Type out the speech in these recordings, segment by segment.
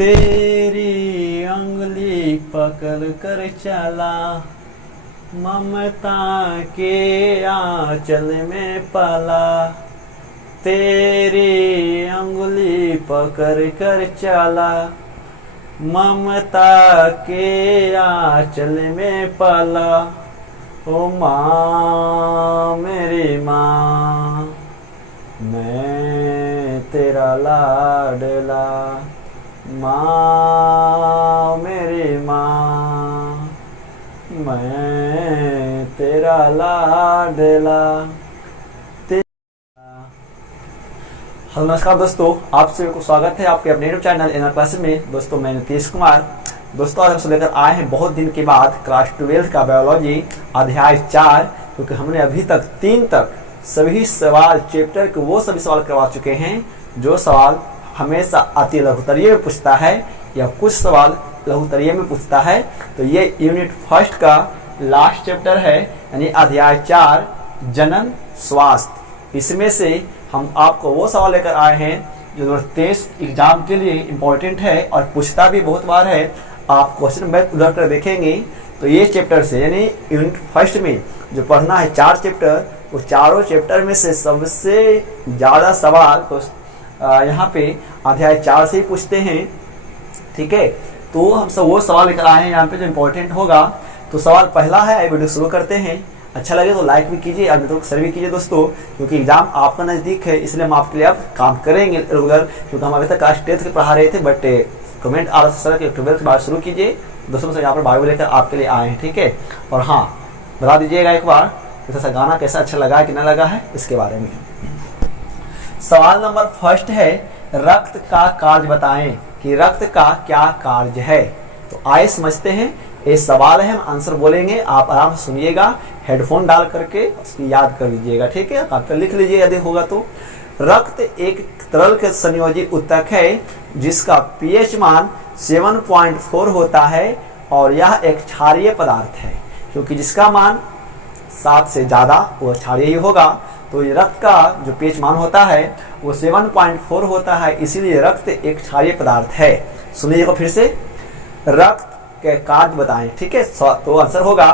तेरी अंगुली पकड़ कर चला, ममता के आंचल में पला। तेरी अंगुली पकड़ कर चला, ममता के आंचल में पला। ओ माँ मेरी माँ, मैं तेरा लाडला। माँ मेरी माँ, मैं तेरा लाडला। हेलो नमस्कार दोस्तों, आप सभी को स्वागत है आपके अपने यूट्यूब चैनल इनर क्लासेस में। दोस्तों मैं नीतीश कुमार। दोस्तों आज हम लेकर आए हैं बहुत दिन के बाद क्लास 12 का बायोलॉजी अध्याय 4, क्योंकि हमने अभी तक 3 तक सभी सवाल चैप्टर के वो सभी सवाल करवा चुके हैं जो सवाल हमेशा अति लघुतरीय में पूछता है या कुछ सवाल लघुतरीय में पूछता है। तो ये यूनिट फर्स्ट का लास्ट चैप्टर है, यानी अध्याय 4 जनन स्वास्थ्य। इसमें से हम आपको वो सवाल लेकर आए हैं जो टेस्ट एग्जाम के लिए इम्पोर्टेंट है और पूछता भी बहुत बार है। आप क्वेश्चन बैंक उधर कर देखेंगे तो ये चैप्टर से यानी यूनिट फर्स्ट में जो पढ़ना है 4 चैप्टर, वो चारों चैप्टर में से सबसे ज़्यादा सवाल तो यहाँ पे अध्याय 4 से ही पूछते हैं। ठीक है, तो हम सब वो सवाल लेकर आए हैं यहाँ पे जो इम्पोर्टेंट होगा। तो सवाल पहला है, वीडियो शुरू करते हैं। अच्छा लगे तो लाइक भी कीजिए और मित्रों को शेयर भी कीजिए दोस्तों, क्योंकि एग्जाम आपका नज़दीक है, इसलिए हम आपके लिए अब काम करेंगे रेगुलर। क्योंकि हम अभी तक क्लास 10 के पढ़ा रहे थे, बट कमेंट आ रहा है 12 के बाद शुरू कीजिए दोस्तों से। यहाँ पर बायो लेकर आपके लिए आए हैं। ठीक है, और हाँ बता दीजिएगा एक बार कैसा गाना कैसा अच्छा लगा कि नहीं लगा है इसके बारे में। सवाल नंबर फर्स्ट है, रक्त का कार्य बताएं कि रक्त का क्या कार्य है। तो आइए समझते हैं। ये सवाल है, हम आंसर बोलेंगे, आप आराम से सुनिएगा, हेडफोन डाल करके उसकी याद कर लीजिएगा। ठीक है, आप लिख लीजिए यदि होगा तो। रक्त एक तरल के संयोजी उत्तक है जिसका पीएच मान 7.4 होता है और यह एक क्षारीय पदार्थ है, क्योंकि जिसका मान 7 से ज़्यादा वो क्षारीय ही होगा। तो ये रक्त का जो पीएच मान होता है वो 7.4 होता है, इसीलिए रक्त एक क्षारीय पदार्थ है। सुनिएगा फिर से, रक्त के कार्य बताएं। ठीक है, तो आंसर होगा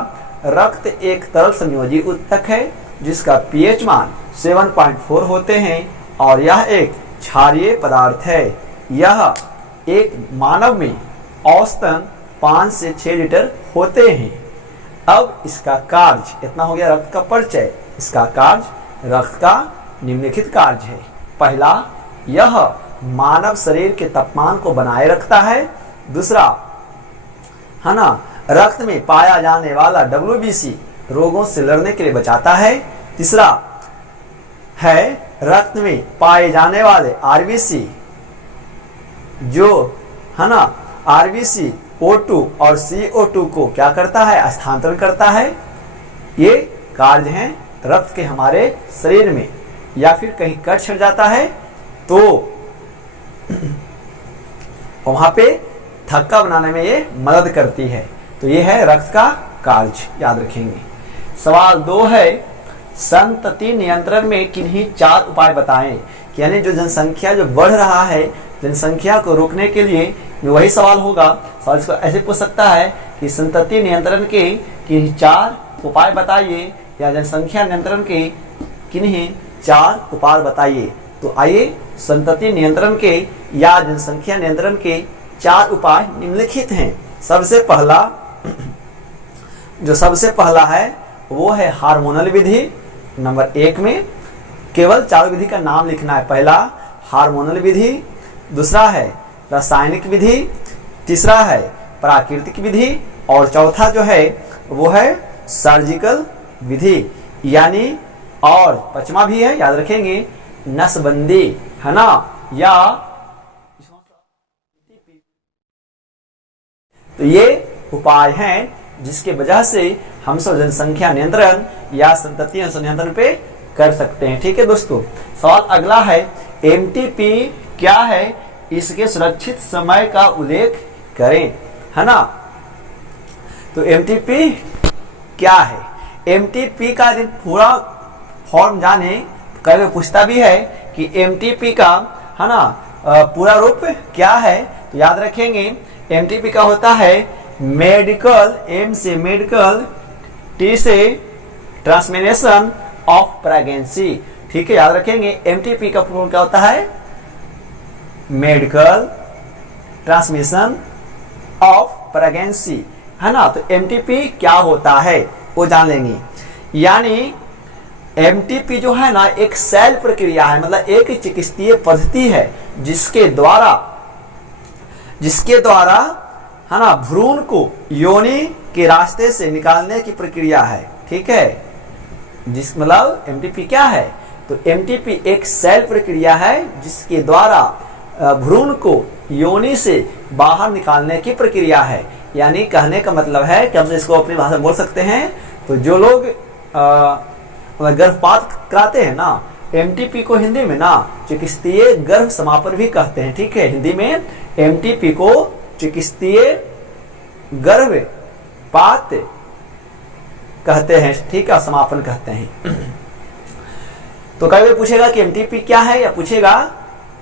रक्त एक तरल संयोजी उत्तक है जिसका पीएच मान 7.4 होते हैं और यह एक क्षारीय पदार्थ है। यह एक मानव में औसतन 5 से 6 लीटर होते हैं। अब इसका कार्य इतना हो गया, रक्त का परिचय। इसका कार्य, रक्त का निम्नलिखित कार्य है। पहला, यह मानव शरीर के तापमान को बनाए रखता है। दूसरा है ना, रक्त में पाया जाने वाला WBC रोगों से लड़ने के लिए बचाता है। तीसरा है, रक्त में पाए जाने वाले RBC जो है ना RBC O2 और CO2 को क्या करता है, स्थानांतरण करता है। ये कार्य हैं रक्त के हमारे शरीर में। या फिर कहीं कट छिड़ जाता है तो वहां पे थक्का बनाने में ये मदद करती है। तो ये है रक्त का कार्य, याद रखेंगे। सवाल 2 है, संतति नियंत्रण में किन्हीं 4 उपाय बताएं। यानी जो जनसंख्या जो बढ़ रहा है, जनसंख्या को रोकने के लिए वही सवाल होगा। सवाल इसको ऐसे पूछ सकता है कि संतति नियंत्रण के किन्हीं 4 उपाय बताइए, या जनसंख्या नियंत्रण के किन्हीं 4 उपाय बताइए। तो आइए, संतति नियंत्रण के या जनसंख्या नियंत्रण के 4 उपाय निम्नलिखित हैं। सबसे पहला है वो है हार्मोनल विधि। नंबर 1 में केवल 4 विधि का नाम लिखना है। पहला हार्मोनल विधि, दूसरा है रासायनिक विधि, तीसरा है प्राकृतिक विधि और चौथा जो है वो है सर्जिकल विधि। यानी और 5वां भी है, याद रखेंगे, नसबंदी, है ना, या तो ये उपाय हैं जिसके वजह से हम सब जनसंख्या नियंत्रण या संतति नियंत्रण पे कर सकते हैं। ठीक है दोस्तों, सवाल अगला है, MTP क्या है, इसके सुरक्षित समय का उल्लेख करें। है ना, तो MTP क्या है। MTP का यदि पूरा फॉर्म जाने, कभी पूछता भी है कि MTP का है ना पूरा रूप क्या है, तो याद रखेंगे एमटीपी का होता है मेडिकल, एम से मेडिकल, टी से ट्रांसमिनेशन ऑफ प्रेगनेंसी। ठीक है, याद रखेंगे एमटीपी का फॉर्म क्या होता है, मेडिकल ट्रांसमिशन ऑफ प्रेगनेंसी, है ना। तो एमटीपी क्या होता है वो जान लेंगे। यानी एमटीपी जो है ना एक सेल प्रक्रिया है, मतलब एक चिकित्सीय पद्धति है जिसके द्वारा है ना भ्रूण को योनि के रास्ते से निकालने की प्रक्रिया है। ठीक है, जिस मतलब एमटीपी क्या है, तो एमटीपी एक सेल प्रक्रिया है जिसके द्वारा भ्रूण को योनि से बाहर निकालने की प्रक्रिया है। यानी कहने का मतलब है कि हम इसको अपनी भाषा में बोल सकते हैं, तो जो लोग गर्भपात कराते हैं ना, एमटीपी को हिंदी में ना चिकित्सीय गर्भ समापन भी कहते हैं। ठीक है, हिंदी में एमटीपी को चिकित्सीय गर्भपात कहते हैं। ठीक है, समापन कहते हैं। तो कई बार पूछेगा कि एमटीपी क्या है, या पूछेगा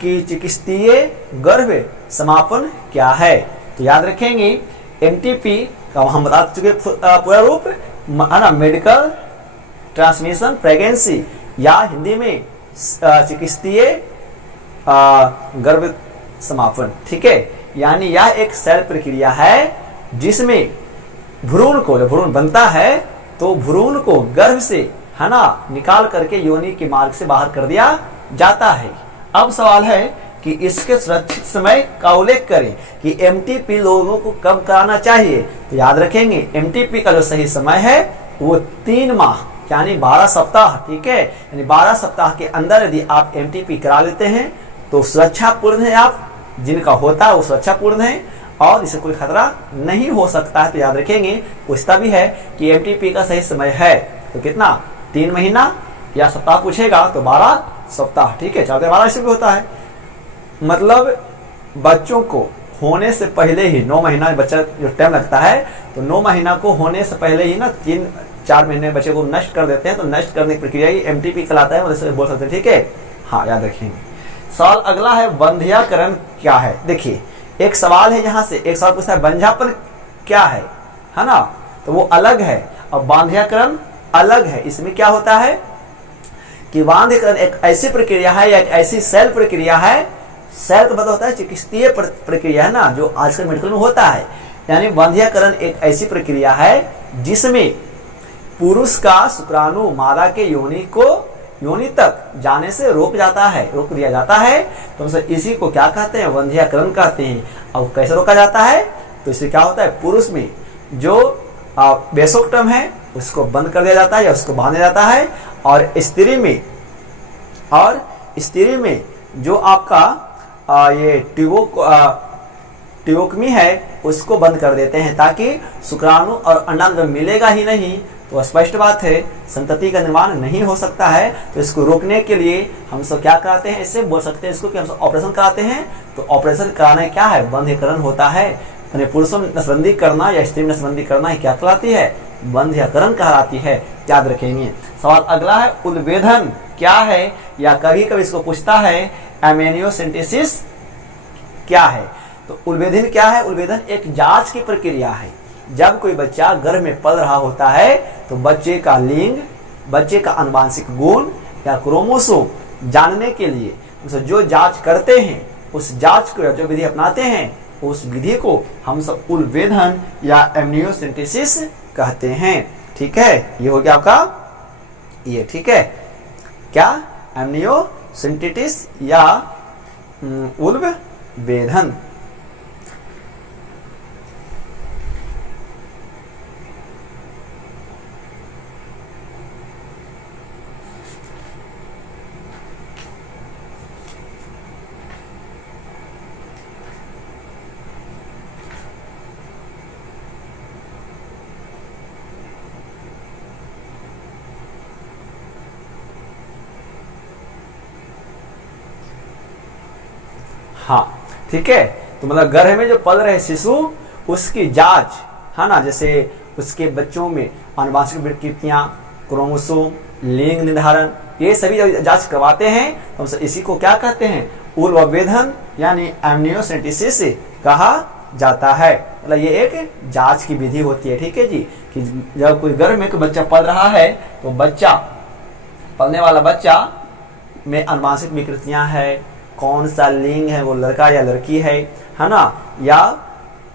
कि चिकित्सीय गर्भ समापन क्या है। तो याद रखेंगे एमटीपी का हम बता चुके पूरा रूप है ना, मेडिकल ट्रांसमिशन प्रेगनेंसी, या हिंदी में चिकित्सीय गर्भ समापन। ठीक है, यानी यह एक सेल प्रक्रिया है जिसमें भ्रूण को, जब भ्रूण बनता है तो भ्रूण को गर्भ से है ना निकाल करके योनि के मार्ग से बाहर कर दिया जाता है। अब सवाल है कि इसके सुरक्षित समय का उल्लेख करें कि एमटीपी लोगों को कब कराना चाहिए। तो याद रखेंगे एमटीपी का जो सही समय है वो 3 माह यानी 12 सप्ताह। ठीक है, यानी 12 सप्ताह के अंदर यदि आप एमटीपी करा लेते हैं तो सुरक्षापूर्ण है, आप जिनका होता है वो सुरक्षापूर्ण है और इससे कोई खतरा नहीं हो सकता है। तो याद रखेंगे, पूछता भी है कि एमटीपी का सही समय है तो कितना, 3 महीना या सप्ताह पूछेगा तो 12 सप्ताह। ठीक है, 4-12 ऐसे भी होता है, मतलब बच्चों को होने से पहले ही 9 महीना बच्चा जो टाइम लगता है, तो 9 महीना को होने से पहले ही ना 3-4 महीने बच्चे को नष्ट कर देते हैं। तो नष्ट करने की प्रक्रिया ही एमटीपी कहलाता है, मतलब बोल सकते हैं। ठीक है, हाँ याद रखेंगे। सवाल अगला है बंध्याकरण क्या है। देखिए एक सवाल है, यहाँ से एक सवाल पूछता है बंध्यापन क्या है ना, तो वो अलग है और बांध्याकरण अलग है। इसमें क्या होता है कि बांध्यकरण एक ऐसी प्रक्रिया है या एक ऐसी सेल प्रक्रिया है, सेल का मतलब होता है चिकित्सीय प्रक्रिया है ना, जो आजकल मेडिकल में होता है। यानी बांध्यकरण एक ऐसी प्रक्रिया है जिसमें पुरुष का शुक्राणु मादा के योनि तक जाने से रोक दिया जाता है। तो इसी को क्या कहते हैं, बंध्याकरण कहते हैं। अब कैसे रोका जाता है, तो इससे क्या होता है, पुरुष में जो बेसोक्टम है उसको बंद कर दिया जाता है या उसको बांध दिया जाता है, और स्त्री में जो आपका ये ट्यूबोक्मी है उसको बंद कर देते हैं, ताकि शुक्राणु और अंडाणु जब मिलेगा ही नहीं तो स्पष्ट बात है संतति का निर्माण नहीं हो सकता है। तो इसको रोकने के लिए हम सब क्या कराते हैं, इससे बोल सकते हैं इसको कि हम सब ऑपरेशन कराते हैं। तो ऑपरेशन कराना क्या है, बंध्यकरण होता है। यानी पुरुषों में नसबंदी करना या स्त्री में नसबंदी करना ही क्या कहलाती है, बंध्यकरण कहलाती है। याद रखेंगे। सवाल अगला है उल्वेधन क्या है, या कभी कभी इसको पूछता है एमेनियोसेंटेसिस क्या है। तो उल्वेधन क्या है, उल्वेधन एक जांच की प्रक्रिया है। जब कोई बच्चा गर्भ में पल रहा होता है तो बच्चे का लिंग, बच्चे का आनुवांशिक गुण या क्रोमोसोम जानने के लिए जो जांच करते हैं, उस जांच को जो विधि अपनाते हैं, उस विधि को हम सब उल्वेधन या एमनियोसेंटेसिस कहते हैं। ठीक है, ये हो गया आपका ये। ठीक है, क्या, एमनियोसेंटेसिस या उल्वेधन। हाँ ठीक है, तो मतलब गर्भ में जो पल रहे शिशु उसकी जांच है ना, जैसे उसके बच्चों में आनुवांशिक विकृतियां, क्रोमोसोम, लिंग निर्धारण, ये सभी जांच करवाते हैं। तो इसी को क्या कहते हैं, उल्वेधन यानी एमनियोसेंटेसिस कहा जाता है। मतलब ये एक जांच की विधि होती है, ठीक है जी, कि जब कोई गर्भ में कोई बच्चा पल रहा है तो बच्चा, पलने वाला बच्चा में अनुवांशिक विकृतियां है, कौन सा लिंग है, वो लड़का या लड़की है ना, या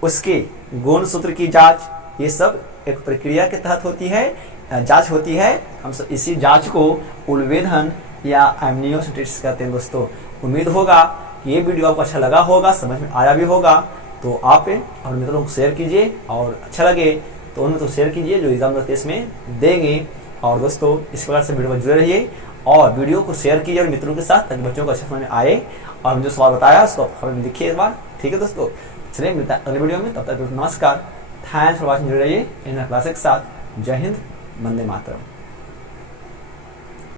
उसके गुणसूत्र की जांच, ये सब एक प्रक्रिया के तहत होती है, जांच होती है। हम सब इसी जांच को उलवेधन या एमनियोसेंटेसिस कहते हैं। दोस्तों उम्मीद होगा कि ये वीडियो आपको अच्छा लगा होगा, समझ में आया भी होगा, तो आप और मित्रों को शेयर कीजिए, और अच्छा लगे तो उन्हें तो शेयर कीजिए जो एग्जाम 2023 में देंगे। और दोस्तों इस प्रकार से वीडियो में जुड़े रहिए और वीडियो को शेयर कीजिए और मित्रों के साथ, ताकि बच्चों को अच्छा समझ में आए। और हम जो सवाल बताया उसको हमें लिखिए एक बार, ठीक है दोस्तों। चलिए मिलता है अगले वीडियो में, तब तक नमस्कार, थैंक्स फॉर वॉचिंग। जुड़े रहिए इन क्लासेस के साथ। जय हिंद, वंदे मातरम।